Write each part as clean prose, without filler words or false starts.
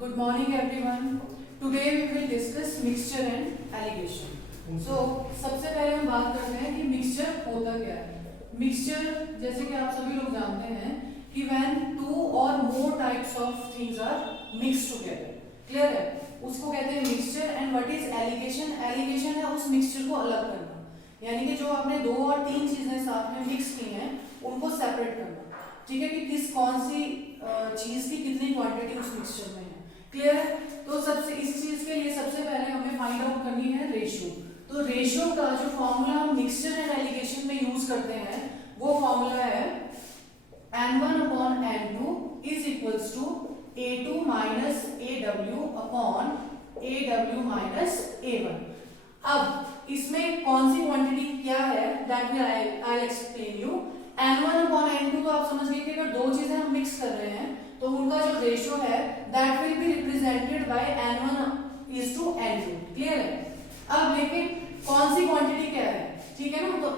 Good morning everyone. Today we will discuss mixture and alligation. So सबसे पहले हम बात करते हैं कि mixture होता क्या है. Mixture जैसे कि आप सभी लोग जानते हैं कि when two or more types of things are mixed together. Clear है? उसको कहते हैं mixture. And what is alligation? Alligation है उस mixture को अलग करना. यानी कि जो आपने दो और तीन चीजें साथ में मिक्स की हैं उनको सेपरेट करना. ठीक है कि कौन सी चीज की कितनी क्वांटिटी उस मिक्सचर में है. क्लियर है? तो सबसे इस चीज के लिए सबसे पहले हमें फाइंड आउट करनी है रेशियो. तो रेशियो का जो फॉर्मूला हम मिक्सचर एंड एलिगेशन में यूज करते हैं वो फॉर्मूला है N1 upon N2 is equals to A2 minus AW upon AW minus A1. अब इसमें कौन सी क्वांटिटी क्या है that will I explain you. N1 upon N2 तो आप समझ गए कि अगर दो चीजें हम मिक्स कर रहे हैं तो उनका जो रेशियो है that will be represented by N1 is to N2. Clear है? अब लेकिन कौन सी क्वांटिटी क्या है, ठीक है ना. तो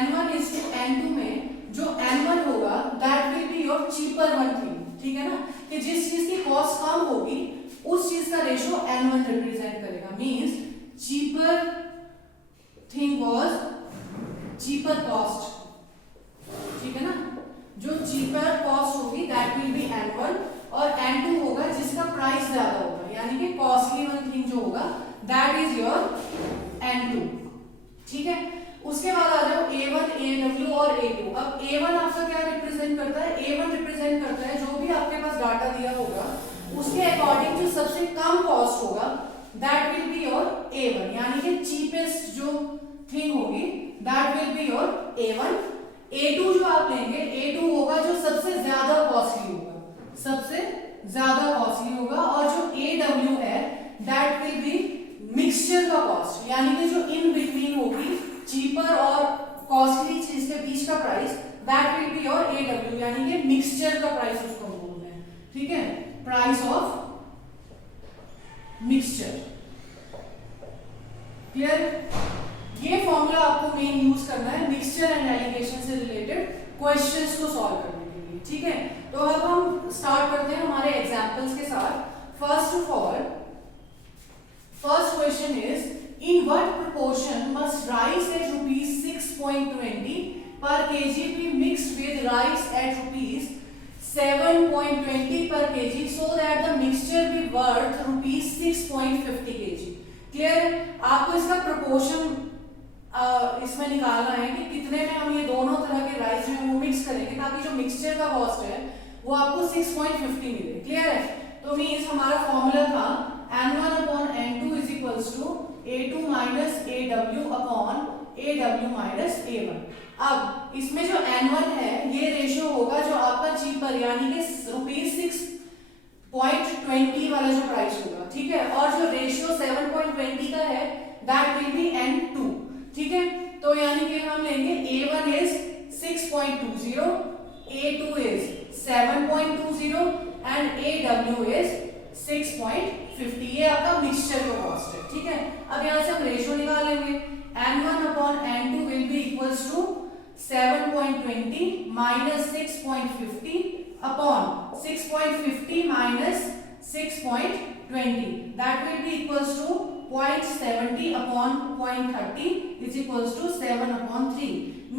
N1 is to N2 में जो N1 होगा that will be your cheaper one thing. ठीक है ना, कि जिस चीज की कॉस्ट कम होगी उस चीज का रेशियो N1 रिप्रेजेंट करेगा. Means cheaper thing was cheaper cost. ठीक है ना, जो चीपर कॉस्ट होगी दैट विल बी N1 और N2 होगा जिसका प्राइस ज्यादा होगा यानी कि कॉस्टली वन थिंग जो होगा दैट इज योर N2. ठीक है, उसके बाद आ जाओ A1, AW और A2. अब A1 आपका क्या रिप्रेजेंट करता है? A1 रिप्रेजेंट करता है जो भी आपके पास डाटा दिया होगा उसके अकॉर्डिंग जो सबसे कम कॉस्ट होगा that will be your A1 यानी कि चीपेस्ट जो थिंग होगी that will be your A1. A2 जो आप लेंगे A2 होगा जो सबसे ज्यादा कॉस्टली होगा, सबसे ज्यादा कॉस्टली होगा. और जो AW है दैट विल बी मिक्सचर का कॉस्ट यानी कि जो इन बिटवीन होगी चीपर और कॉस्टली चीज के बीच का price that will be your AW यानी कि मिक्सचर का प्राइस उसको बोलते हैं. ठीक है, प्राइस ऑफ मिक्सचर. क्लियर? ये फॉर्मूला आपको मेन यूज करना है मिक्सचर एंड एलिगेशन से रिलेटेड क्वेश्चंस को सॉल्व करने के लिए. ठीक है, तो अब हम स्टार्ट करते हैं हमारे एग्जांपल्स के साथ. First of all first question is in what proportion must rice at ₹6.20 पर kg be mixed with rice at ₹7.20 per kg so that the mixture be worth ₹6.50 kg. Clear? आपको इसका प्रोपोर्शन इसमें निकालना है कि कितने में हम ये दोनों तरह के राइस जो है वो मिक्स करेंगे ताकि जो मिक्सचर का कॉस्ट है वो आपको 6.50 मिले. क्लियर है? तो मींस हमारा फॉर्मूला था N1 upon N2 is equals to A2 minus AW upon AW minus A1. अब इसमें जो N1 है ये रेशियो होगा जो आपका चीपर यानी कि ₹6.20 वाला जो प्राइस होगा. ठीक है, और जो रेशियो 7.20 का है दैट विल बी N2. ठीक है, तो यानी कि हम लेंगे A1 is 6.20, A2 is 7.20 and AW is 6.50. ये आपका मिक्सचर का कॉस्ट है. ठीक है, अब यहाँ से हम रेशियो निकाल लेंगे. N1 upon N2 will be equals to 7.20 minus 6.50 upon 6.50 minus 6.20 that will be equals to 0.70 upon 0.30 is equals to 7 upon 3.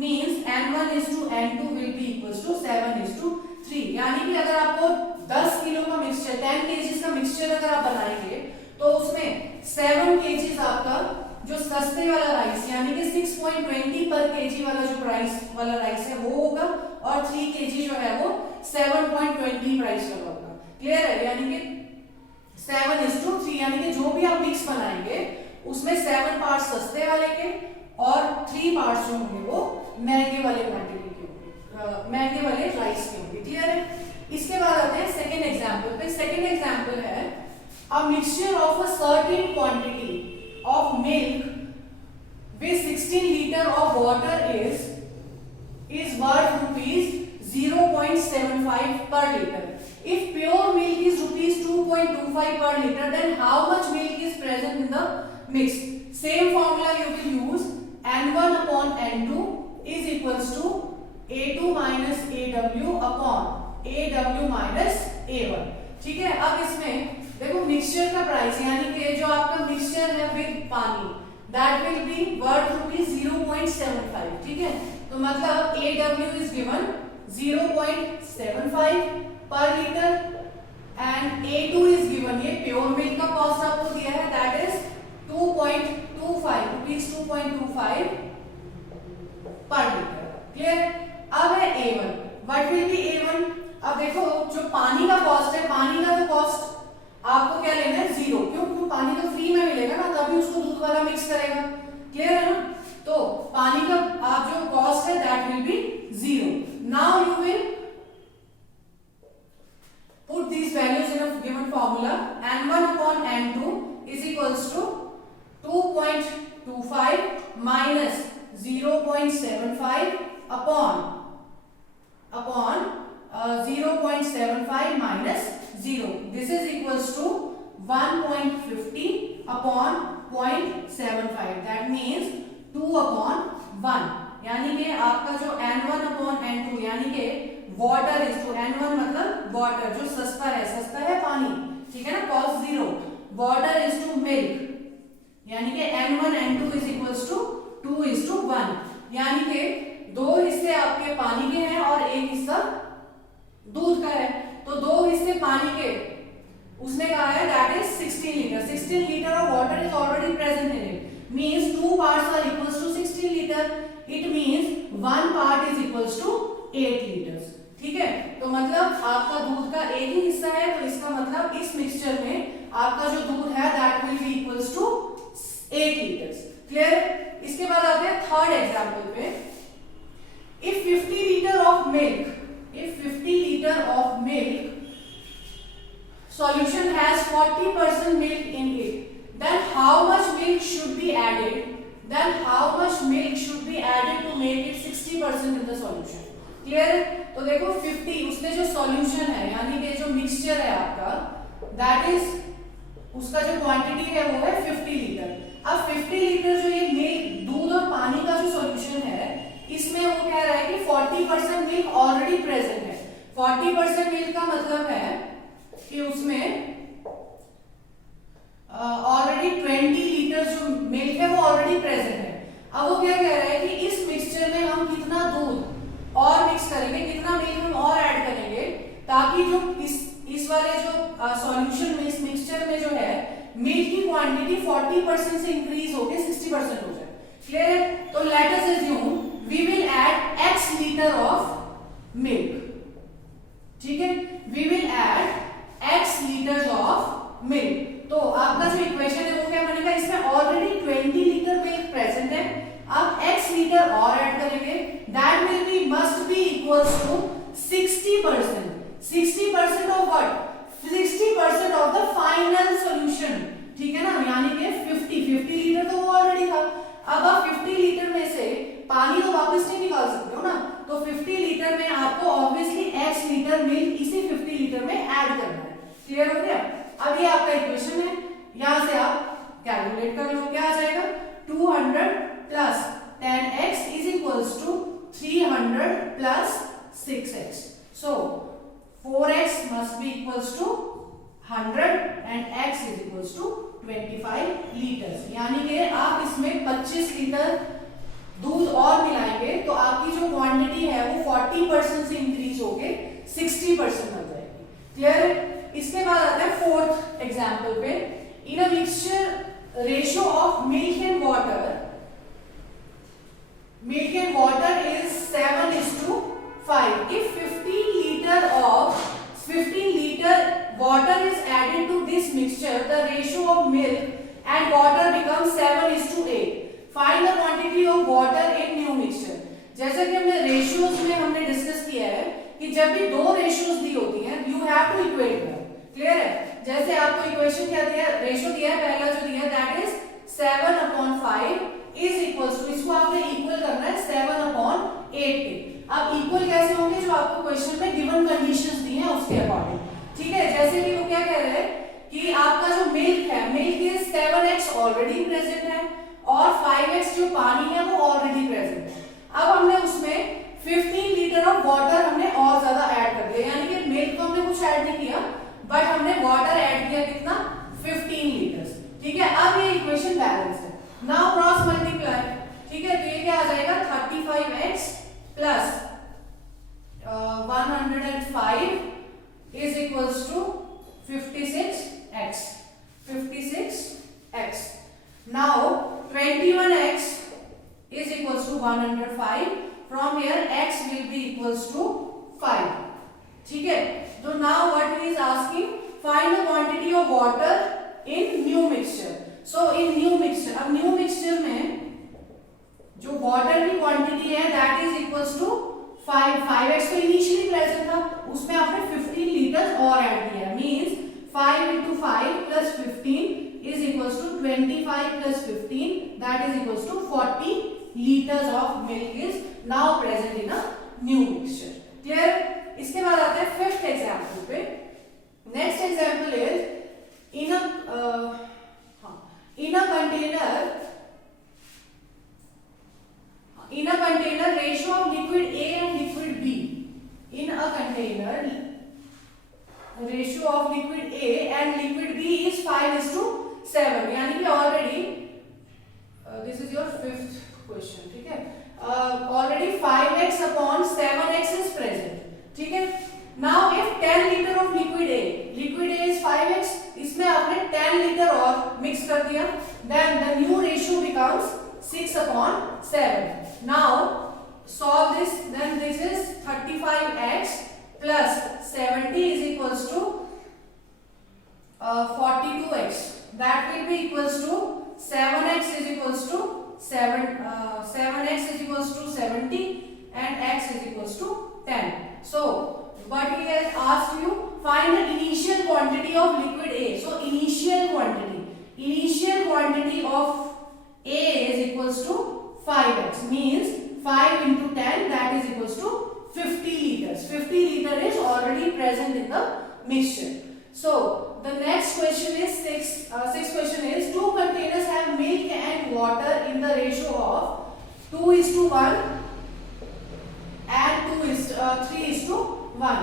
Means N1 is to N2 will be equals to 7 is to 3. यानी कि अगर आपको 10 kilo का mixture 10 kg का mixture अगर आप बनाएंगे तो उसमें 7 kg आपका जो सस्ते वाला राइस यानी कि 6.20 पर kg वाला जो प्राइस वाला राइस है वो होगा और 3 kg जो है वो 7.20 प्राइस वाला होगा. क्लियर है? यानी कि 7:3 यानी कि जो भी आप मिक्स बनाएंगे उसमें 7 पार्ट सस्ते वाले के और 3 पार्ट जो होंगे वो महंगे वाले क्वांटिटी के होंगे, महंगे वाले राइस के होंगे. क्लियर है? इसके बाद आते हैं सेकेंड एग्जाम्पल पे. सेकेंड एग्जाम्पल है a mixture of a certain quantity of milk with 16 liter of water is worth ₹0.75 per liter. If pure milk is ₹2.25 per liter, then how much milk is present in the mix? Same formula you will use. N1 upon N2 is equals to A2 minus AW upon AW minus A1. ठीक है। अब इसमें देखो mixture का price यानी कि जो आपका मिक्सचर है विद पानी दैट विल बी वर्थ ₹0.75, ठीक है। तो मतलब AW इज गिवन 0.75 पर litre and A2 is given, ये प्योर मिल्क का कॉस्ट आपको दिया है दैट इज 2.25 रुपीज 2.25 पर लीटर, क्लियर। अब है A1, what will be A1। अब देखो जो पानी का कॉस्ट है, पानी का तो कॉस्ट आपको क्या लेना है 0, क्यों पानी तो फ्री में मिलेगा ना, तभी उसको दूध वाला मिक्स करेगा, क्लियर है ना। तो पानी का आप जो कॉस्ट है that will B 0। Now you will put these values in a given formula, n1 upon n2 is equals to 2.25 minus 0.75 upon 0.75 minus 0. This is equals to 1.50 upon 0.75. That means 2 upon 1. यानी कि आपका जो n1 upon n2 यानी कि water is to n1 मतलब water जो सस्ता है पानी, ठीक है ना, cost 0। Water is to milk यानी कि n1 n2 is equals to 2:1, यानी कि 2 हिस्से आपके पानी के हैं और 1 हिस्सा दूध का है। तो 2 हिस्से पानी के उसने कहा है that is 16 litre. 16 litre of water is already present in it, means 2 parts are equals to 16 liter. It means 1 part is equals to 8 liters, ठीक है। तो मतलब आपका दूध का एक ही हिस्सा है, तो इसका मतलब इस मिक्सचर में आपका जो दूध है that will be equals to 8 litres, clear. इसके बाद आते हैं थर्ड एग्जांपल पे। If 50 litre of milk solution has 40% milk in it, then how much milk should be added to make it 60% in the solution, clear. तो देखो 50 उसने जो solution है यानी कि जो मिक्सचर है आपका दैट इज उसका जो क्वांटिटी है वो है 50 लीटर। अब 50 लीटर जो ये मिल्क दूध और पानी का जो सॉल्यूशन है इसमें वो कह रहा है कि 40% मिल्क ऑलरेडी प्रेजेंट है। 40% मिल्क का मतलब है कि उसमें ऑलरेडी 20 लीटर जो मिल्क है वो ऑलरेडी प्रेजेंट है। अब वो क्या कह रहा है कि इस मिक्सचर में हम कितना दूध और मिक्स करेंगे, कितना मिल्क हम और ऐड करेंगे ताकि जो इस वाले जो सॉल्यूशन में इस मिक्सचर में जो है मिल्क की क्वांटिटी 40% से इंक्रीज होकर 60% हो जाए, क्लियर है। तो let us assume we will add x litre of milk, ठीक है, we will add x litres of milk. तो आपका जो इक्वेशन है वो क्या बनेगा, इसमें ऑलरेडी 20 लीटर मिल्क प्रेजेंट है, आप x लीटर और ऐड करेंगे that will be must be equals to 60%। 60% of what, 60% of the final solution, ठीक है ना, यानी कि 50 लीटर तो वो ऑलरेडी था। अब आप 50 लीटर में से पानी तो वापस नहीं निकाल सकते हो ना, तो 50 लीटर में आपको ऑब्वियसली x लीटर मिल्क इसी 50 लीटर में ऐड करना है, क्लियर हो गया। अब ये आपका इक्वेशन है, यहां से आप कैलकुलेट कर लो, क्या आ जाएगा 200 plus 10x is equals to 300 plus 6x। So 4x must be equals to 100 and x is equals to 25 liters, यानी कि आप इसमें 25 लीटर दूध और मिलाएंगे तो आपकी जो क्वांटिटी है वो 40% से इंक्रीज होके 60% हो जाएगी, क्लियर है। इसके बाद आता है फोर्थ एग्जांपल पे। In a mixture ratio of milk and water is 7:5। If 15 liter water is added to this mixture, the ratio of milk and water becomes 7:8. Find the quantity of water in new mixture। जैसे कि हमने ratios में हमने discuss किया है कि जब भी दो रेशियोज दी होती हैं you have to equate them, clear है। जैसे आपको इक्वेशन क्या दिया, रेशियो दिया है, पहला जो दिया that is 7/5 is equals to, इसको आपने इक्वल करना है 7/8 के। अब इक्वल कैसे होंगे, जो आपको क्वेश्चन में गिवन कंडीशंस दी हैं उसके अकॉर्डिंग, ठीक है। जैसे कि वो क्या कह रहे हैं कि आपका जो मिल्क है, milk is 7x already present है और 5x जो पानी है वो ऑलरेडी प्रेजेंट है। अब हमने उसमें 15 लीटर ऑफ वाटर हमने और ज्यादा ऐड कर दिया, यानी कि मिल्क तो हमने कुछ ऐड नहीं किया but 25x plus 105 is equals to 56x. 56x. Now 21x is equals to 105. From here x will be equals to 5. ठीक है. So now what he is asking, find the quantity of water in new mixture. So in new mixture, अब new mixture में जो water की quantity है that is equals to 5x तो initially present था, उसमें आपने 15 लीटर और ऐड किया, means 5 into 5 plus 15 is equals to 25 plus 15, that is equals to 40 liters of milk is now present in a new mixture. Clear? इसके बाद आते हैं फिफ्थ एग्जाम्पल पे. Next example is in a container ratio of liquid A and liquid B. In a container ratio of liquid A and liquid B is 5:7. यानी कि already this is your fifth question. ठीक है. Already 5x upon 7x is present. ठीक है. Now if 10 liter of liquid A is 5x, इसमें आपने 10 liter और mix कर दिया, then the new ratio becomes 6/7. Now solve this, then this is 35x plus 70 is equals to 42x. That will be equals to 7x is equals to 7x is equals to 70 and x is equals to 10. So what he has asked you, find the initial quantity of liquid A. So initial quantity of A is equals to 5x, means 5 into 10, that is equals to 50 liters. 50 liter is already present in the mixture. So the next question is sixth question is, two containers have milk and water in the ratio of 2:1 and 3:1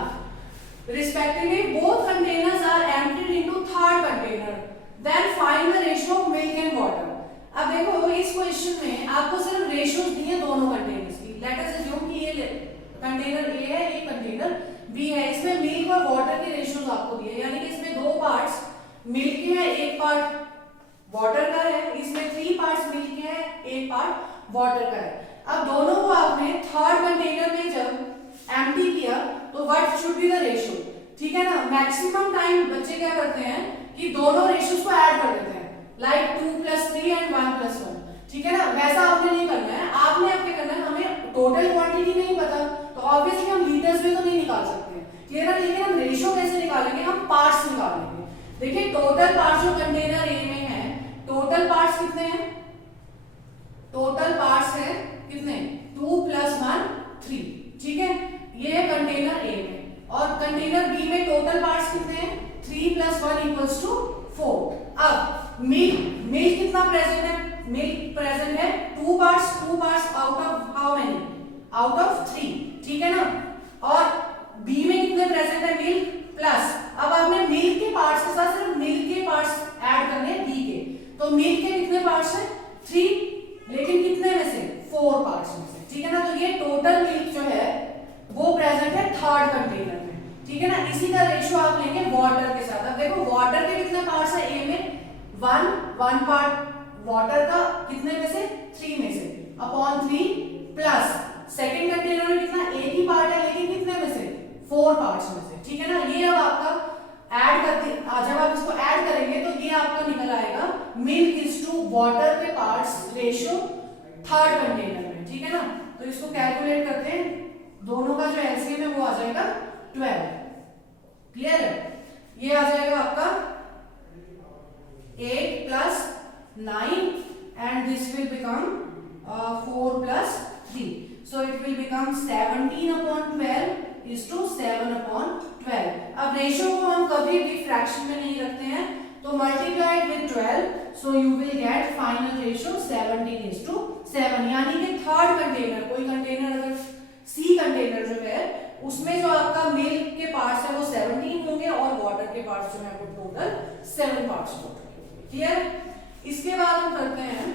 respectively. Both containers are emptied into third container. Then find the ratio of milk and water. अब देखो इस question में आपको सिर्फ ratios दिए दोनों containers की. Late us assume कि ये कंटेनर ए है, ये कंटेनर बी है. इसमें मिल्क और वाटर के रेशियोज आपको दिए, यानी कि इसमें 2 पार्ट्स मिल्क के हैं, 1 पार्ट वाटर का है. इसमें 3 पार्ट्स मिल्क के हैं, 1 पार्ट वाटर का है. अब दोनों को आपने थर्ड कंटेनर में जब एम्प्टी किया तो what should be the ratio. ठीक है ना. मैक्सिमम टाइम बच्चे क्या करते हैं कि दोनों रेशियोज को ऐड कर देते हैं, लाइक 2 + 3 एंड 1 + 1. ठीक है ना. वैसा आपने नहीं करना है. आपने अब क्या करना है, हमें टोटल क्वांटिटी नहीं पता तो ऑब्वियसली हम लीटर्स में तो नहीं निकाल सकते. क्लियर है. लेकिन हम रेशियो कैसे निकालेंगे, हम पार्ट्स निकालेंगे. देखिए टोटल पार्ट्स जो कंटेनर ए में है, टोटल पार्ट्स कितने हैं, टोटल पार्ट्स है कितने, 2 + 1 3. ठीक है. ये है कंटेनर ए में. और कंटेनर बी में टोटल पार्ट्स कितने हैं, 3 + 1 = 4. अब मिल्क कितना प्रेजेंट है, मिल्क प्रेजेंट है 2 parts out of how many, out of 3. ठीक है ना. और बी में कितने प्रेजेंट है, मिल्क प्लस. अब आपने मिल्क के पार्ट्स के साथ सिर्फ मिल्क के पार्ट्स ऐड करने हैं बी के. तो मिल्क के कितने पार्ट्स हैं, 3, लेकिन कितने में से, 4 पार्ट्स में से. ठीक है ना. तो ये टोटल मिल्क जो है वो प्रेजेंट है थर्ड कंटेनर में. ठीक है ना. इसी का रेशियो आप लेंगे वाटर के साथ. अब देखो वाटर के कितने पार्ट्स है, ए में 1 पार्ट वाटर का, कितने में से, 3 में से, अपॉन 3 प्लस सेकंड कंटेनर में कितना, एक ही पार्ट है लेकिन कितने में से, 4 पार्ट्स में से. ठीक है ना. ये अब आपका ऐड करके जब आप इसको ऐड करेंगे तो ये आपका निकल आएगा मिल्क इज टू वाटर के पार्ट्स रेशियो थर्ड कंटेनर में. ठीक है ना. तो इसको कैलकुलेट करते हैं, दोनों का जो एलसीएम है वो आ जाएगा 12. क्लियर है. ये आ जाएगा आपका 8 + 9 and this will become 4 + 3. So it will become 17/12 is to 7/12. अब रेशियो को हम कभी भी फ्रैक्शन में नहीं रखते हैं, तो multiplied with 12, so you will get final ratio 17:7. यानी कि थर्ड कंटेनर, कोई कंटेनर अगर सी कंटेनर जो है उसमें जो आपका मिल्क के पार्ट्स है वो 17 होंगे और वाटर के पार्ट्स जो है वो टोटल 7 पार्ट्स होंगे. क्लियर. इसके बाद हम करते हैं,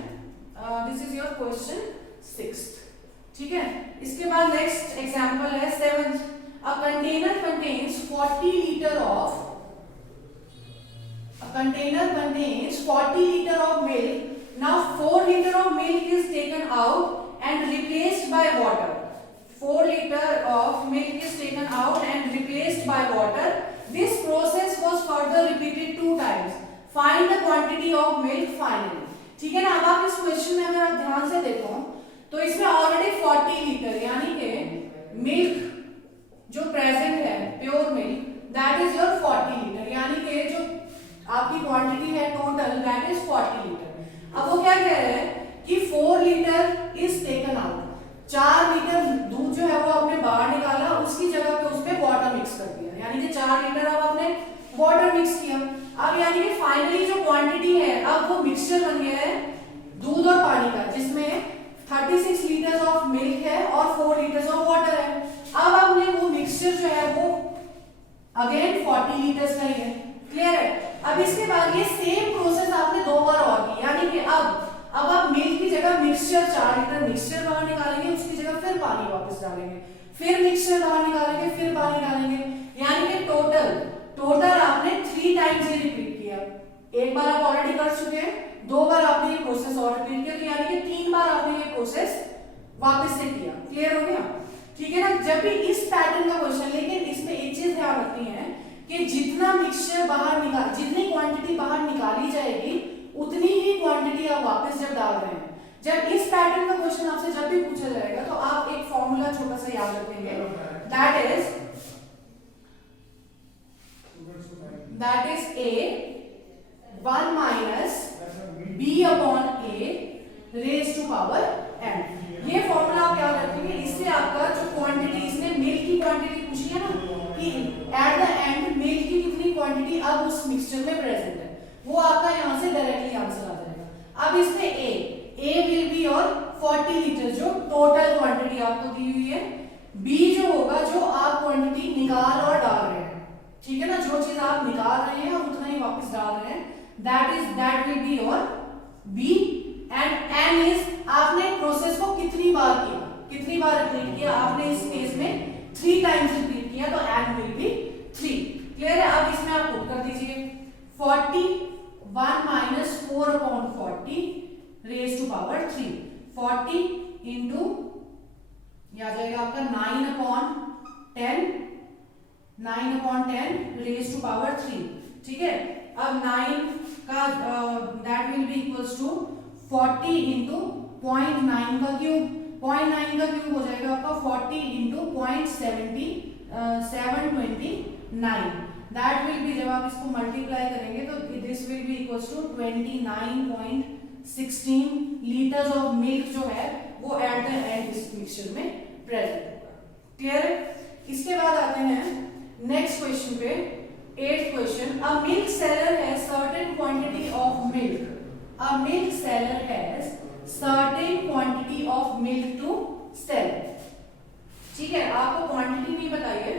this is your question 6th. ठीक है। इसके बाद नेक्स्ट एग्जांपल है 7th, a container contains 40 litre of milk. Now 4 liter of milk is taken out and replaced by water. 4 liter of milk is taken out and replaced by water. This process was further repeated 2 times. Find the quantity of milk finally. ठीक है ना। अब आप इस question में अगर आप ध्यान से देखो तो इसमें ऑलरेडी 40 लीटर यानी कि मिल्क जो प्रेजेंट है pure milk that is your 40 litre, यानी कि जो आपकी क्वांटिटी है टोटल दैट इज 40 लीटर। अब वो क्या कह रहे हैं कि 4 litre is taken out, 4 litre दूध जो है वो आपने बाहर निकाला, उसकी जगह पे उसमें वाटर मिक्स कर दिया, यानी कि 4 लीटर अब आपने वाटर मिक्स किया। अब यानी कि फाइनली जो क्वांटिटी है अब वो मिक्सचर बन गया है दूध और पानी का, जिसमें 36 लीटर्स ऑफ मिल्क है और 4 लीटर्स ऑफ वाटर है। अब आपने वो मिक्सचर जो है वो अगेन 40 लीटर्स का ही है, क्लियर है। अब इसके बाद ये सेम प्रोसेस आपने 2 बार और की, यानी कि अब आप मिल्क की जगह मिक्सचर 4 लीटर मिक्सचर बाहर निकालेंगे, उसकी जगह फिर पानी वापस डालेंगे, फिर मिक्सचर बाहर निकालेंगे, फिर पानी डालेंगे, यानी कि टोटल आपने 3 टाइम्स ये रिपीट किया। एक बार आप ऑलरेडी कर चुके हैं, 2 बार आपने ये प्रोसेस और रिपीट किया, तो यानी कि 3 बार आपने ये प्रोसेस वापस से किया, क्लियर हो गया। ठीक है ना। जब भी इस पैटर्न का क्वेश्चन, लेकिन इसमें एक चीज ध्यान रखनी है कि जितना मिक्सचर जितनी क्वांटिटी बाहर निकाली जाएगी उतनी ही क्वांटिटी आप वापस जब डाल रहे हैं, जब इस पैटर्न का क्वेश्चन आपसे जब भी पूछा जाएगा तो आप एक फॉर्मूला छोटा सा याद रखेंगे, that is A1 minus B upon A raised to power n। ये फॉर्मूला आप याद रखेंगे, इससे आपका जो क्वांटिटी, इसने मिल्क की क्वांटिटी पूछी है ना कि एट द एंड मिल्क की कितनी क्वांटिटी अब उस मिक्सचर में प्रेजेंट है, वो आपका यहाँ से डायरेक्टली आंसर आ जाएगा। अब इसमें A विल बी और 40 लीटर जो टोटल क्वांटिटी आपको दी हुई है, B जो होगा जो आप क्वांटिटी निकाल और डाल रहे हैं, ठीक है ना, जो चीज आप निकाल रहे हैं और उतना ही वापस डाल रहे हैं, that will be your B and n is आपने प्रोसेस को कितनी बार रिपीट किया, आपने इस केस में 3 टाइम्स रिपीट किया, तो n विल बी 3, क्लियर है। अब इसमें आप पुट कर दीजिए 41 minus 4 upon 40 raised to power 3, 40 into ये आ जाएगा आपका 9 upon 10 raised to power 3, ठीक है। अब 9 का that will be equals to 40 into 0.9 का क्यूब, 0.9 का क्यूब हो जाएगा आपका 40 इंटू 729, दैट विल बी, जब आप इसको मल्टीप्लाई करेंगे तो this will be equals to 29.16 litres of milk जो है वो एट द एंड इस मिक्सचर में प्रेजेंट होगा, क्लियर है। इसके बाद आते हैं नेक्स्ट क्वेश्चन पे, 8th question, a milk seller has certain quantity of milk, a milk seller has certain quantity of milk to sell, ठीक है। आपको क्वांटिटी नहीं बताई है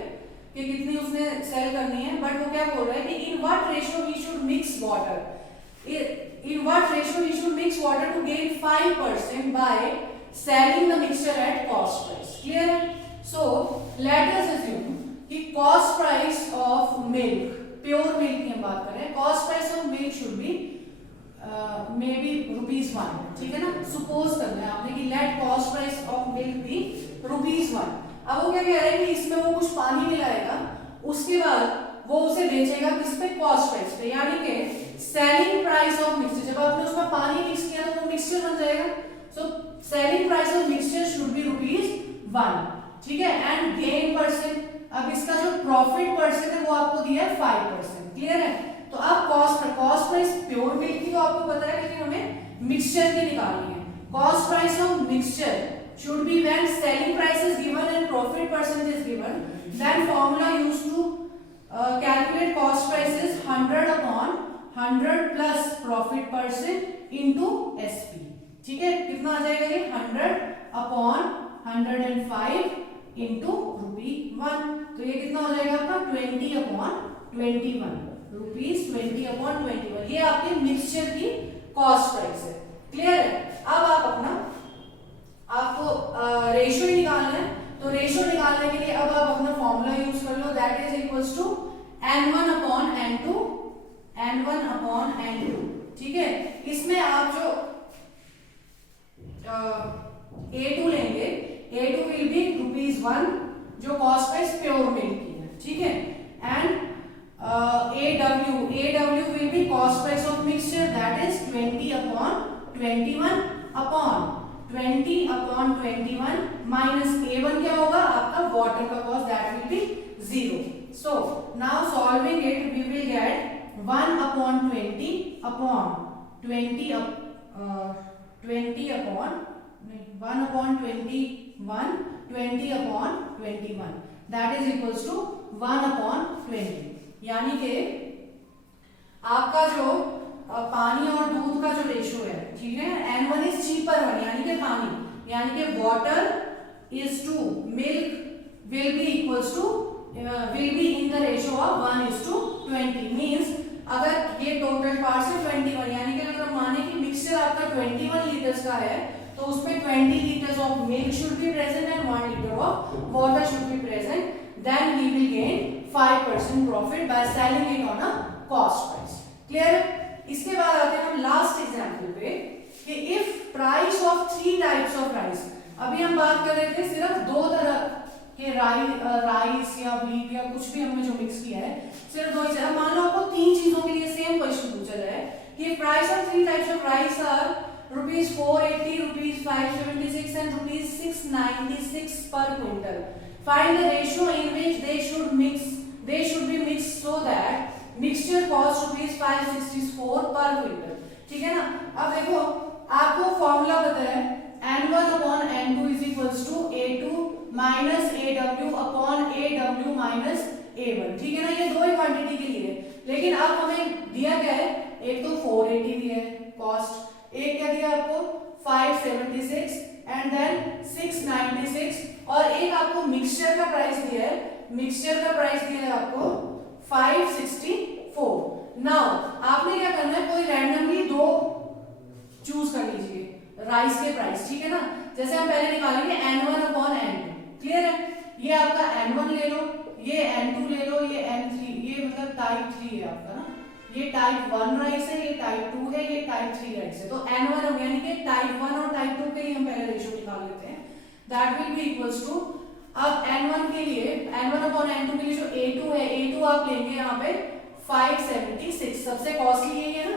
कि कितनी उसने सेल करनी है, बट वो क्या बोल रहा है कि in what ratio he should mix water, in what ratio he should mix water to gain 5% by selling the mixture at cost price, clear। So let us assume कि cost price of milk, pure milk की हम बात करें, cost price of milk should be maybe ₹1, ठीक है ना। suppose करना है आपने कि let cost price of milk be ₹1। अब वो क्या कह रहे हैं कि इसमें वो कुछ पानी मिलाएगा, उसके बाद वो उसे बेचेगा किस पे, कॉस्ट प्राइस पे, यानी कि सेलिंग प्राइस ऑफ मिक्सचर, जब आपने उसमें पानी मिक्स किया तो वो मिक्सचर बन जाएगा, so selling price of mixture should be ₹1, ठीक है। एंड गेन परसेंट, अब इसका जो प्रॉफिट परसेंट है वो आपको दिया है 5%, क्लियर है। तो अब कॉस्ट प्राइस प्योर मिल्क की तो आपको पता है, लेकिन हमें मिक्सचर की निकालनी है। Cost price of mixture should be when selling price is given and profit percent is given, then formula used to calculate cost price is 100 upon 100 plus profit percent into SP, ठीक है। कितना आ जाएगा ये 100 upon 105 into ₹1, तो ये कितना हो जाएगा आपका 20 upon 21, ₹20 upon 21, ये आपके मिक्सचर की कॉस्ट प्राइस है, क्लियर है। अब आप अपना आपको रेशियो ही निकालना है, तो रेशियो निकालने के लिए अब आप अपना फॉर्मूला यूज कर लो, that is equals to n1 upon n2, n1 upon n2, ठीक है। इसमें आप जो A2 लेंगे, A2 विल बी ₹1 जो कॉस्ट प्राइस प्योर मिल्क की है, ठीक है, and AW will be cost price of mixture, that is 20 upon 21 upon 20 upon 21 minus A1 क्या होगा आपका water का cost, that will be 0. So now solving it we will get 1 upon 20 upon 20 20 upon 1 upon 21 20 upon 21, that is equals to 1 upon 20. यानी कि आपका जो पानी और दूध का जो रेशियो है, ठीक है, n1 इज चीपर वन, यानी कि पानी, यानी कि water is to milk will be equals to will be in the ratio of 1:20, means अगर ये टोटल पार्ट से 21, यानी कि अगर हम माने कि मिक्सचर आपका 21 लीटर्स का है, तो उसमें 20 liters of milk should be present and 1 liter of water should be present, then we will gain 5% profit by selling it on a cost price. Clear? इसके बाद आते हैं हम लास्ट एग्जांपल पे कि if price of 3 types of rice, अभी हम बात कर रहे थे सिर्फ 2 तरह के राइस या व्हीट या कुछ भी हमने जो मिक्स किया है, सिर्फ 2 ही। मान लो आपको 3 चीजों के लिए सेम क्वेश्चन पूछा जाए कि price of 3 types of rice are ₹480, ₹576 and ₹696 per quintal. Find the ratio in which they should be mixed so that mixture cost ₹564 per quintal. ठीक है ना। अब देखो आपको फॉर्मूला पता है n1 upon n2 is equals to a2 minus aw upon aw minus a1, ठीक है ना। ये 2 ही क्वांटिटी के लिए, लेकिन अब हमें दिया क्या है, एक तो 480 दिया है कॉस्ट, एक क्या दिया आपको 576 एंड देन 696, और एक आपको मिक्सचर का प्राइस दिया है, मिक्सचर का प्राइस दिया है आपको 564। नाउ आपने क्या करना है, कोई रैंडमली 2 चूज कर लीजिए राइस के प्राइस, ठीक है ना। जैसे हम पहले निकालेंगे n1 अपॉन n2, क्लियर है। ये आपका n1 ले लो, ये n2 ले लो, ये n3, ये मतलब टाइप 3 है आपका ना, ये टाइप 1 राइस है, ये टाइप 2 है, ये टाइप 3 राइस है। तो n1 हम यानी कि टाइप 1 और टाइप 2 के लिए हम पहले रेशियो निकाल लेते हैं, that will be equals to, अब n1 के लिए n1 अपॉन n2 के लिए जो a2 है, a2 आप लेंगे यहाँ पे 576, सबसे कॉस्टली यही है ना,